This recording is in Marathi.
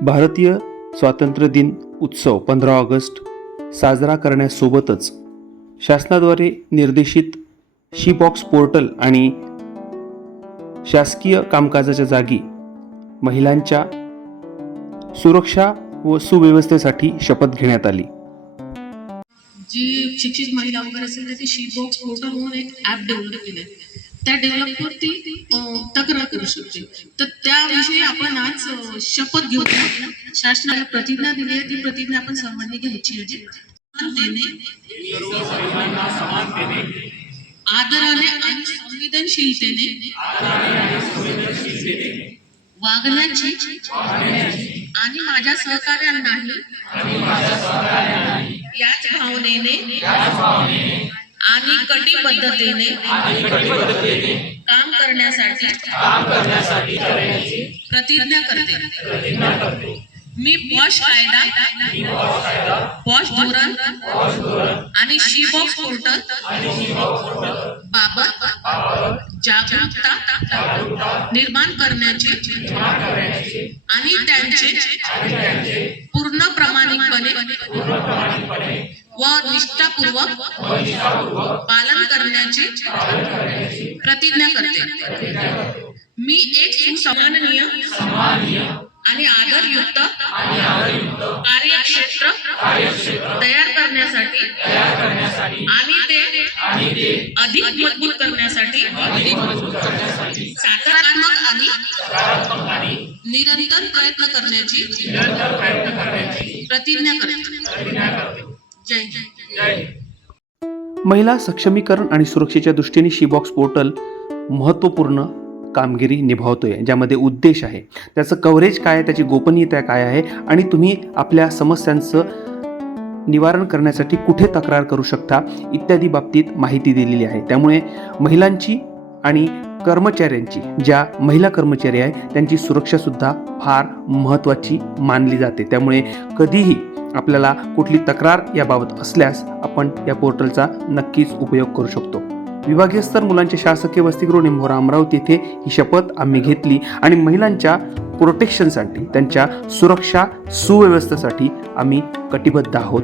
भारतीय स्वातंत्र्य दिन उत्सव 15 ऑगस्ट साजरा करण्यासोबतच शासनाद्वारे निर्देशित शी बॉक्स पोर्टल आणि शासकीय कामकाजाच्या जागी महिलांच्या सुरक्षा व सुव्यवस्थेसाठी शपथ घेण्यात आली. जी शिक्षित महिला वगैरे असेल तर ती शी बॉक्स पोर्टल म्हणून एक ॲप डेव्हलप केलं आहे. त्या डेव्हलपवर ती तक्रार करू शकते. तर त्याविषयी आपण आज शपथ घेऊ. शासनाला प्रतिज्ञा दिली आहे, ती प्रतिज्ञा आपण सर्वांनी घ्यायची आहे. आदराने आणि संवेदनशीलतेने वागण्याची आणि माझ्या सहकार्यांनाही याच भावनेने आणि कटिबद्धतेने काम करण्यासाठी प्रतिज्ञा करते. मी पॉश कायदा, पॉश धोरण आणि शी बॉक्स पोर्टल बाबत जागरूकता निर्माण करण्याचे आणि त्यांचे पूर्ण प्रामाणिकपणे व निष्ठापूर्वक पालन करण्याची प्रतिज्ञा करते. मी एक सुसंमाननीय आणि आदरयुक्त कार्यक्षेत्र तयार करण्यासाठी आणि ते अधिक मजबूत करण्यासाठी सकारात्मक आणि निरंतर प्रयत्न करण्याची प्रतिज्ञा करते. जय जय. महिला सक्षमीकरण आणि सुरक्षेच्या दृष्टीने शी बॉक्स पोर्टल महत्त्वपूर्ण कामगिरी निभावतोय, ज्यामध्ये उद्देश आहे, त्याचं कव्हरेज काय आहे, त्याची गोपनीयता काय आहे आणि तुम्ही आपल्या समस्यांचं निवारण करण्यासाठी कुठे तक्रार करू शकता इत्यादी बाबतीत माहिती दिलेली आहे. त्यामुळे महिलांची आणि कर्मचाऱ्यांची, ज्या महिला कर्मचारी आहे त्यांची सुरक्षासुद्धा फार महत्त्वाची मानली जाते. त्यामुळे कधीही आपल्याला कुठली तक्रार याबाबत असल्यास आपण या पोर्टलचा नक्कीच उपयोग करू शकतो. विभागीय स्तर मुलांच्या शासकीय वसतिगृह निंभोरा अमरावती येथे ही शपथ आम्ही घेतली आणि महिलांच्या प्रोटेक्शनसाठी, त्यांच्या सुरक्षा सुव्यवस्थेसाठी आम्ही कटिबद्ध आहोत.